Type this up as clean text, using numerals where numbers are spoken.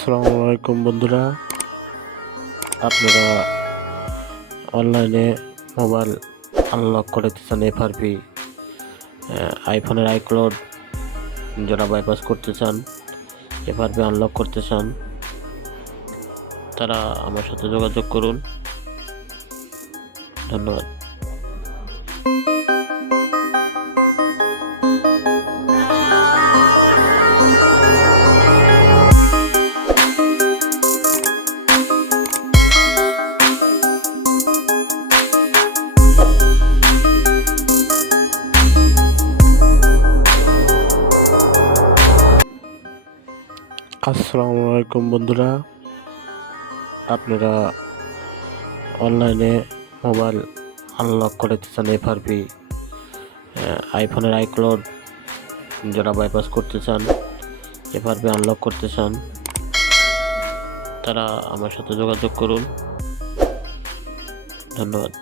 আসসালামু আলাইকুম বন্ধুরা, আপনারা অনলাইনে মোবাইল আনলক করতে চান। এফআরপি আইফোনের আইক্লাউড যারা বাইপাস করতে চান, এফআরপি আনলক করতে চান, তারা আমার সাথে যোগাযোগ করুন। ধন্যবাদ। আসসালামু আলাইকুম বন্ধুরা, আপনারা অনলাইনে মোবাইল আনলক করতে চান। এফআরপি আইফোনের আইক্লাউড যারা বাইপাস করতে চান, এফআরপি আনলক করতে চান, তারা আমার সাথে যোগাযোগ করুন। ধন্যবাদ।